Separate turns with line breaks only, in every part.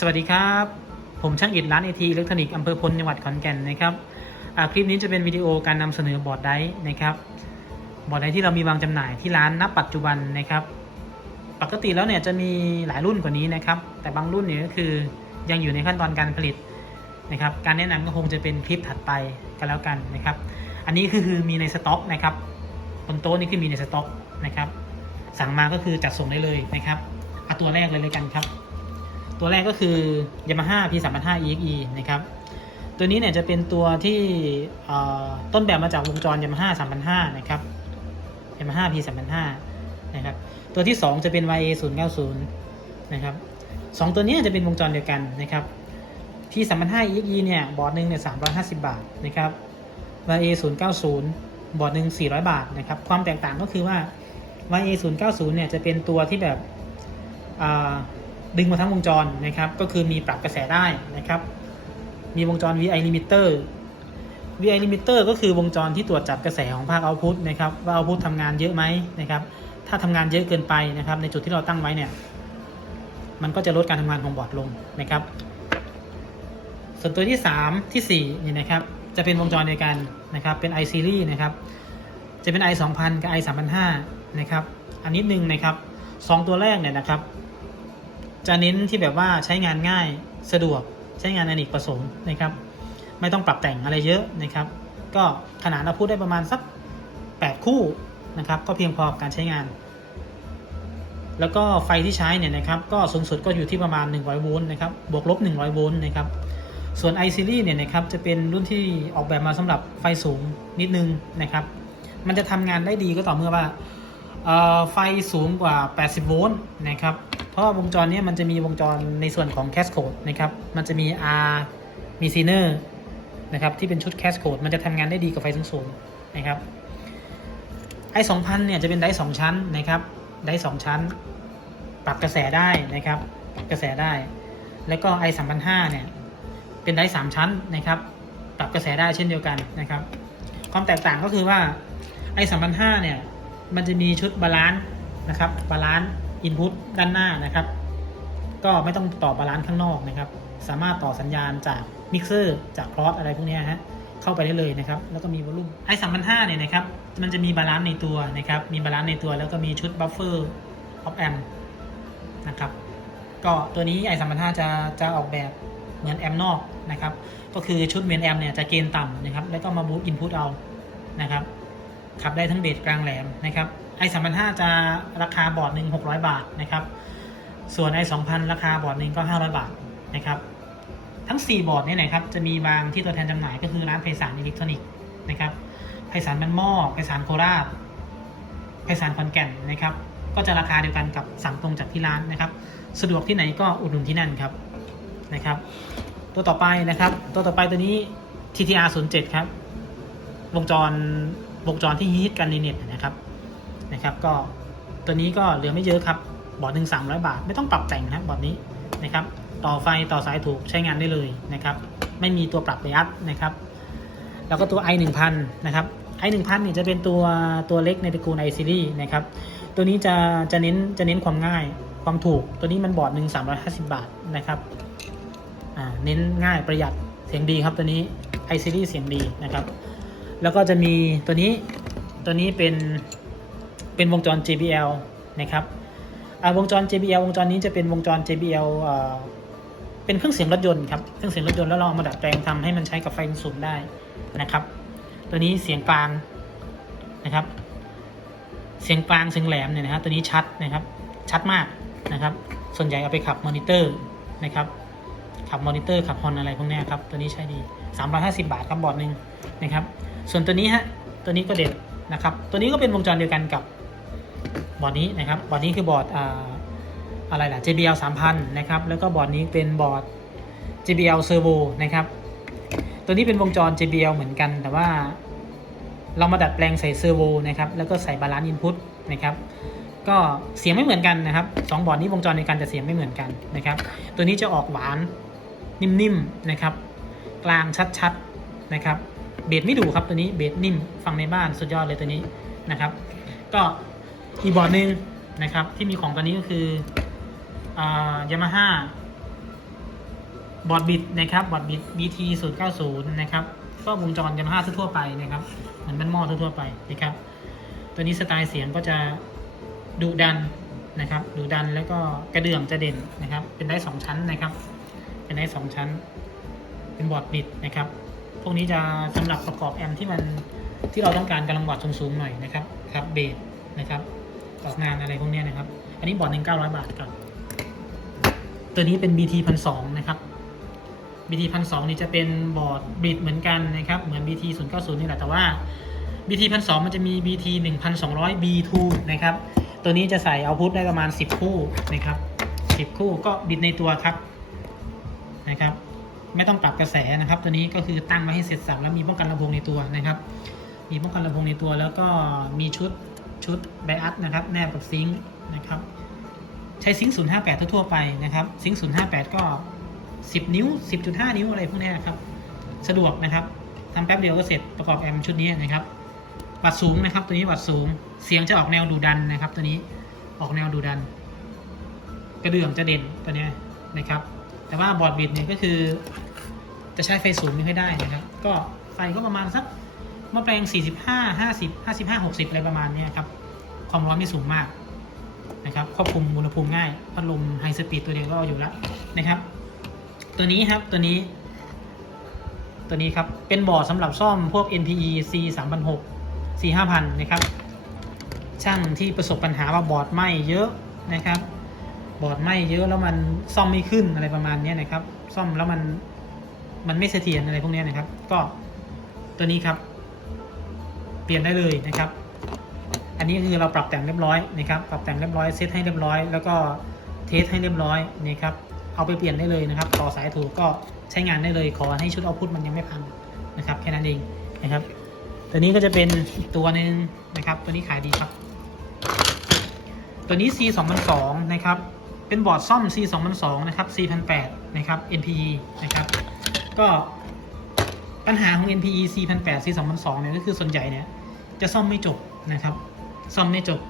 สวัสดีครับ ผมช่างอิฐร้านไอทีอิเล็กทรอนิกส์อำเภอพลจังหวัดขอนแก่นนะครับคลิปนี้จะเป็นวิดีโอการนำเสนอบอร์ดไดร์นะครับบอร์ดไดร์ที่เรามีวางจำหน่ายที่ร้านณปัจจุบันนะครับ ปกติแล้วเนี่ยจะมีหลายรุ่นกว่านี้นะครับ แต่บางรุ่นเนี่ยก็คือยังอยู่ในขั้นตอนการผลิตนะครับ การแนะนำก็คงจะเป็นคลิปถัดไปก็แล้วกันนะครับ อันนี้คือคือมีในสต็อกนะครับบนโต๊ะนี่คือมีในสต็อกนะครับ สั่งมาก็คือจัดส่งได้เลยนะครับเอาตัวแรกเลยเลยกันครับ ตัวแรกก็คือ Yamaha P 3 5 0 EXE นะครับตัวนี้เนี่ยจะเป็นตัวที่ต้นแบบมาจากวงจร Yamaha 3005 นะครับ Yamaha P 3 5 0นะครับตัวที่ 2 จะเป็น YA 090นะครับสองตัวนี้จะเป็นวงจรเดียวกันนะครับ P 3 5 EXE เนี่ยบอร์ดหนึ่งเนี่ย350 บาทนะครับ YA 090 บอร์ดหนึ่ง400 บาทนะครับความแตกต่างก็คือว่า YA 090เนี่ยจะเป็นตัวที่แบบ ดึงมาทั้งวงจรนะครับ ก็คือมีปรับกระแสได้นะครับ มีวงจร VI limiter VI limiter ก็คือวงจรที่ตรวจจับกระแสของภาค output นะครับว่า output ทำงานเยอะไหมนะครับ ถ้าทำงานเยอะเกินไปนะครับ ในจุดที่เราตั้งไว้เนี่ย มันก็จะลดการทำงานของบอร์ดลงนะครับ ส่วนตัวที่ 3 ที่ 4 นี่นะครับ จะเป็นวงจรเดียวกันนะครับ เป็น i series นะครับ จะเป็น i 2000 กับ i 3005นะครับ อันนิดนึงนะครับสองตัวแรกเนี่ยนะครับ จะเน้นที่แบบว่าใช้งานง่ายสะดวกใช้งานอเนกประสงค์นะครับ ไม่ต้องปรับแต่งอะไรเยอะนะครับ ก็ขนาดเราพูดได้ประมาณสัก 8 คู่นะครับ ก็เพียงพอการใช้งาน แล้วก็ไฟที่ใช้เนี่ยนะครับก็สูงสุดก็อยู่ที่ประมาณ 100 โวลต์นะครับบวกลบ 100 โวลต์นะครับส่วน i series เนี่ยนะครับจะเป็นรุ่นที่ออกแบบมาสำหรับไฟสูงนิดนึงนะครับ มันจะทำงานได้ดีก็ต่อเมื่อว่าไฟสูงกว่า 80 โวลต์นะครับ ราะวงจรนี้มันจะมีวงจรในส่วนของ Cascode นะครับ มันจะมี R มี Zener นะครับที่เป็นชุด Cascode มันจะทำงานได้ดีกว่าไฟสูงๆนะครับ i 2000เนี่ยจะเป็นไดร์สองชั้นนะครับไดร์สองชั้น ปรับกระแสได้นะครับปรับกระแสได้ แล้วก็ i 3005เนี่ยเป็นไดร์สามชั้นนะครับปรับกระแสได้เช่นเดียวกันนะครับ ความแตกต่างก็คือว่า i 3005เนี่ยมันจะมีชุดบาลานซ์นะครับบาลานซ์ อินพุตด้านหน้านะครับ ก็ไม่ต้องต่อบาลานซ์ข้างนอกนะครับ สามารถต่อสัญญาณจากมิกเซอร์จากคลอสอะไรพวกนี้ฮะเข้าไปได้เลยนะครับ แล้วก็มีวอลลุ่ม i 3005เนี่ยนะครับ มันจะมีบาลานซ์ในตัวนะครับ มีบาลานซ์ในตัวแล้วก็มีชุดบัฟเฟอร์ออฟแอมนะครับ ก็ตัวนี้ i 3005จะจะออกแบบเหมือนแอมนอกนะครับ ก็คือชุดเมนแอมเนี่ยจะเกณฑ์ต่ำนะครับ แล้วก็มาบูตอินพุตเอานะครับ ขับได้ทั้งเบสกลางแหลมนะครับ i 3 5 0จะราคาบอร์ดหนึ่ง600บาทนะครับ ส่วน i 2,000ราคาบอร์ดหนึ่งก็500บาทนะครับ ทั้ง4บอร์ดเนี่ยนะครับ จะมีวางที่ตัวแทนจำหน่ายก็คือร้านไพศาลอิเล็กทรอนิกส์นะครับ ไพศาลบ้านหม้อ ไพศาลโคราช ไพศาลขอนแก่นนะครับ ก็จะราคาเดียวกันกับสั่งตรงจากที่ร้านนะครับ สะดวกที่ไหนก็อุดหนุนที่นั่นครับนะครับ ตัวต่อไปนะครับ ตัวต่อไปตัวนี้ TTR 07ครับ วงจร วงจรที่ฮิตกันในเน็ตนะครับ นะครับ ก็ตัวนี้ก็เหลือไม่เยอะครับบอร์ดหนึ่งสามร้อยบาท ไม่ต้องปรับแต่งนะครับบอร์ดนี้นะครับ ต่อไฟต่อสายถูกใช้งานได้เลยนะครับ ไม่มีตัวปรับระยัดนะครับ แล้วก็ตัว i 1 0 0 0นะครับ i 1 0 0 0เนี่ยจะเป็นตัวตัวเล็กในตระกูล i series นะครับ ตัวนี้จะจะเน้นจะเน้นความง่ายความถูก ตัวนี้มันบอร์ดหนึ่งสามร้อยห้าสิบบาทนะครับอ่าเน้นง่ายประหยัดเสียงดีครับตัวนี้ i series เสียงดีนะครับ แล้วก็จะมีตัวนี้ตัวนี้เป็น เป็นวงจร JBL นะครับอ่าวงจร JBL วงจรนี้จะเป็นวงจร JBL อ่าเป็นเครื่องเสียงรถยนต์ครับเครื่องเสียงรถยนต์แล้วเราเอามาดัดแปลงทำให้มันใช้กับไฟสูงได้นะครับ ตัวนี้เสียงกลางนะครับ เสียงกลางเสียงแหลมเนี่ยนะฮะตัวนี้ชัดนะครับ ชัดมากนะครับ ส่วนใหญ่เอาไปขับมอนิเตอร์นะครับขับมอนิเตอร์ขับฮอนอะไรพวกนี้ครับ ตัวนี้ใช้ดี 350 บาทครับบอร์ดหนึ่งนะครับ ส่วนตัวนี้ฮะ ตัวนี้ก็เด็ดนะครับ ตัวนี้ก็เป็นวงจรเดียวกันกับ บอร์ดนี้นะครับบอร์ดนี้คือบอร์ดอ่าอะไรล่ะ JBL 3000 นะครับ แล้วก็บอร์ดนี้เป็นบอร์ด JBL Servo นะครับ ตัวนี้เป็นวงจร JBL เหมือนกัน แต่ว่าเรามาดัดแปลงใส่เซอร์โวนะครับ แล้วก็ใส่บาลานซ์อินพุตนะครับ ก็เสียงไม่เหมือนกันนะครับสองบอร์ดนี้วงจรในการจะเสียงไม่เหมือนกันนะครับ ตัวนี้จะออกหวานนิ่มๆนะครับ กลางชัดๆนะครับ เบสไม่ดุครับตัวนี้ เบสนิ่ม ฟังในบ้านสุดยอดเลยตัวนี้นะครับ ก็ อีกบอร์ดหนึ่งนะครับ ที่มีของตัวนี้ก็คือยามาฮ่าบอร์ดบิดนะครับบอร์ดบิด BT 0 9 0นะครับก็วงจรยามาฮ่าทั่วไปนะครับเหมือนมันหม้อทั่วไปนะครับ ตัวนี้สไตล์เสียงก็จะดุดันนะครับดุดันแล้วก็กระเดื่องจะเด่นนะครับ เป็นได้สองชั้นนะครับ เป็นได้สองชั้น เป็นบอร์ดบิดนะครับ พวกนี้จะสำหรับประกอบแอมป์ที่มันที่เราต้องการกำลังวัตต์สูงๆหน่อยนะครับครับเบส นะครับออกงานอะไรพวกนี้นะครับ อันนี้บอร์ดหนึ่งเก้าร้อยบาทครับตัวนี้เป็น BT พันสองนะครับ BT พันสองนี่จะเป็นบอร์ดบิดเหมือนกันนะครับ เหมือน BT 0 9 0นี่แหละ แต่ว่า BT พันสองมันจะมี BT 1,200 B2 นะครับ ตัวนี้จะใส่เอาพุทได้ประมาณ 10 คู่นะครับ 10 คู่ก็บิดในตัวครับนะครับ ไม่ต้องปรับกระแสนะครับ ตัวนี้ก็คือตั้งไว้ให้เสร็จสับแล้วมีป้องกันลำโพงในตัวนะครับ มีป้องกันลำโพงในตัวแล้วก็มีชุด ชุดไบอัสนะครับ แนบกับซิงค์นะครับ ใช้ซิงค์058 ทั่วๆไปนะครับ ซิงค์058 ก็ 10 นิ้ว 10.5 นิ้วอะไรพวกนี้ยครับ สะดวกนะครับทำแป๊บเดียวก็เสร็จประกอบแอมป์ชุดนี้นะครับ วัดสูงนะครับ ตัวนี้วัดสูง เสียงจะออกแนวดูดันนะครับ ตัวนี้ออกแนวดูดัน กระเดื่องจะเด่นตัวนี้นะครับ แต่ว่าบอร์ดบิดเนี่ยก็คือ จะใช้ไฟสูงไม่ค่อยได้นะครับ ก็ไฟก็ประมาณสัก หม้อแปลง 45 50 55 60 อะไรประมาณนี้ครับ ความร้อนไม่สูงมากนะครับ ควบคุมอุณหภูมิง่าย พัดลมไฮสปีดตัวเดียวก็เอาอยู่แล้วนะครับ ตัวนี้ครับ ตัวนี้ ตัวนี้ครับ เป็นบอร์ดสำหรับซ่อมพวก NPE C 3 0 0 4 5 0 0นะครับ ช่างที่ประสบปัญหาว่าบอร์ดไหม้เยอะนะครับ บอร์ดไหม้เยอะแล้วมันซ่อมไม่ขึ้นอะไรประมาณนี้นะครับ ซ่อมแล้วมันมันไม่เสถียรอะไรพวกนี้นะครับ ก็ตัวนี้ครับ เปลี่ยนได้เลยนะครับ อันนี้คือเราปรับแต่งเรียบร้อยนะครับปรับแต่งเรียบร้อยเซตให้เรียบร้อย แล้วก็เทสให้เรียบร้อยนี่ครับเอาไปเปลี่ยนได้เลยนะครับต่อสายถูกก็ใช้งานได้เลย ขอให้ชุดเอาพุทมันยังไม่พังนะครับแค่นั้นเองนะครับ ตัวนี้ก็จะเป็นอีกตัวหนึ่งนะครับ ตัวนี้ขายดีครับ ตัวนี้ C 2 0 0นะครับ เป็นบอร์ดซ่อม C 2 0 0นะครับ C 1 0 0นะครับ NPE นะครับ ก็ปัญหาของ NPE C 1 0 0 C 2 0 0เนี่ยก็คือส่วนใหญ่เนี่ย จะซ่อมไม่จบนะครับ ซ่อมไม่จบ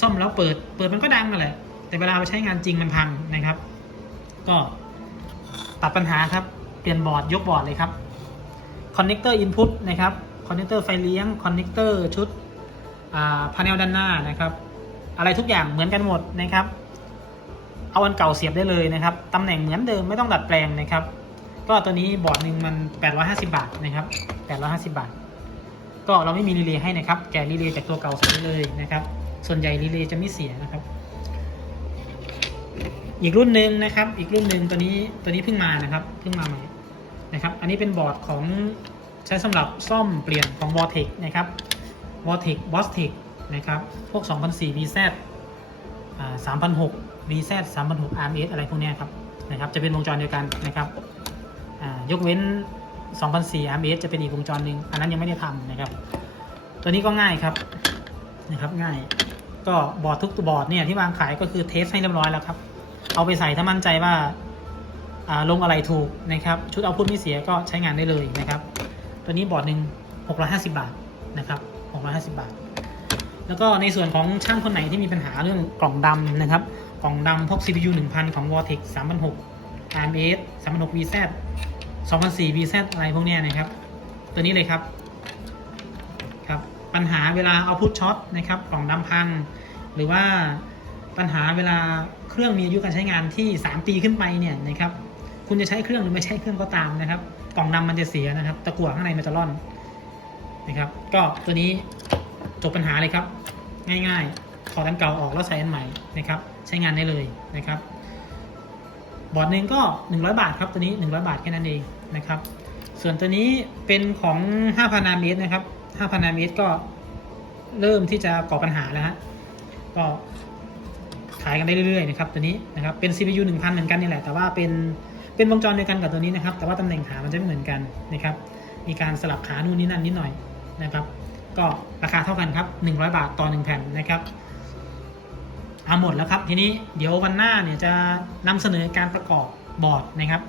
ซ่อมแล้วเปิด เปิดมันก็ดังมาแหละแต่เวลาไปใช้งานจริงมันพังนะครับ ก็ตัดปัญหาครับ เปลี่ยนบอร์ดยกบอร์ดเลยครับคอนเน c เตอร์อินพุตนะครับคอนเน c เตอร์ไฟเลี้ยงคอนเน c เตอร์ชุดพาเนลด้านหน้านะครับ อะไรทุกอย่างเหมือนกันหมดนะครับ เอาอันเก่าเสียบได้เลยนะครับตำแหน่งเหมือนเดิมไม่ต้องดัดแปลงนะครับ ก็ตัวนี้บอร์ดหนึ่งมัน 850 บาทนะครับ 850 บาท ก็เราไม่มีรีเลย์ให้นะครับ แกะรีเลย์จากตัวเก่าใส่เลยนะครับ ส่วนใหญ่รีเลย์จะไม่เสียนะครับ อีกรุ่นหนึ่งนะครับ อีกรุ่นหนึ่งตัวนี้ตัวนี้เพิ่งมานะครับเพิ่งมาใหม่นะครับ อันนี้เป็นบอร์ดของใช้สำหรับซ่อมเปลี่ยนของ Vortex นะครับ Vortex Bostech นะครับ พวก 2004 VZ อ่า3006 VZ 3006 RMS อะไรพวกนี้ครับนะครับ จะเป็นวงจรเดียวกันนะครับ ยกเว้น 2004 RMS จะเป็นอีกวงจรหนึ่งอันนั้นยังไม่ได้ทำนะครับ ตัวนี้ก็ง่ายครับนะครับง่าย ก็บอร์ดทุกตัวบอร์ดเนี่ยที่วางขายก็คือเทสให้เรียบร้อยแล้วครับ เอาไปใส่ถ้ามั่นใจว่าาลงอะไรถูกนะครับ ชุดเอาพุทไม่เสียก็ใช้งานได้เลยนะครับ ตัวนี้บอร์ดหนึ่ง650 บาทนะครับ650 บาท แล้วก็ในส่วนของช่างคนไหนที่มีปัญหาเรื่องกล่องดำนะครับ กล่องดำพวก CPU 1000 ของ Vortex 3006 RMS 3006 VZ 2004 VZ อะไรพวกเนี้ยนะครับ ตัวนี้เลยครับครับ ปัญหาเวลาเอาพุทช็อตนะครับกล่องดำพัง หรือว่าปัญหาเวลาเครื่องมีอายุการใช้งานที่ 3 ปีขึ้นไปเนี่ยนะครับ คุณจะใช้เครื่องหรือไม่ใช้เครื่องก็ตามนะครับ กล่องดำมันจะเสียนะครับ ตะกั่วข้างในมันจะร่อนนะครับ ก็ตัวนี้จบปัญหาเลยครับ ง่ายๆถอดอันเก่าออกแล้วใส่อันใหม่นะครับ ใช้งานได้เลยนะครับ บอร์ดหนึ่งก็ 100 บาทครับตัวนี้ 100 บาทแค่นั้นเองนะครับ ส่วนตัวนี้เป็นของ 5,000นาเมตรนะครับ5,000นาเมตรก็เริ่มที่จะก่อปัญหาแล้วฮะก็ขายกันได้เรื่อยๆนะครับตัวนี้นะครับเป็น CPU 1000 เหมือนกันนี่แหละ แต่ว่าเป็นเป็นวงจรเดียวกันกับตัวนี้นะครับ แต่ว่าตำแหน่งขามันจะไม่เหมือนกันนะครับ มีการสลับขานู่นนี่นั่นนิดหน่อยนะครับ ก็ราคาเท่ากันครับ 100 บาทต่อ 1 แผ่นนะครับ เอาหมดแล้วครับ ทีนี้เดี๋ยววันหน้าเนี่ยจะนำเสนอการประกอบบอร์ดนะครับ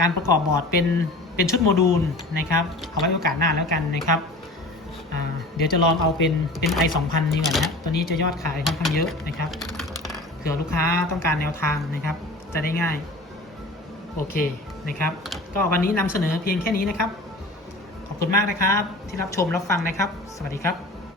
การประกอบบอร์ดเป็นเป็นชุดโมดูลนะครับ เอาไว้โอกาสหน้าแล้วกันนะครับเดี๋ยวจะลองเอาเป็นเป็น i 2 0 0 0นี่ก่อนนะตัวนี้จะยอดขายค่อนข้างเยอะนะครับเผื่อลูกค้าต้องการแนวทางนะครับ จะได้ง่าย โอเคนะครับ ก็วันนี้นำเสนอเพียงแค่นี้นะครับ ขอบคุณมากนะครับ ที่รับชมรับฟังนะครับ สวัสดีครับ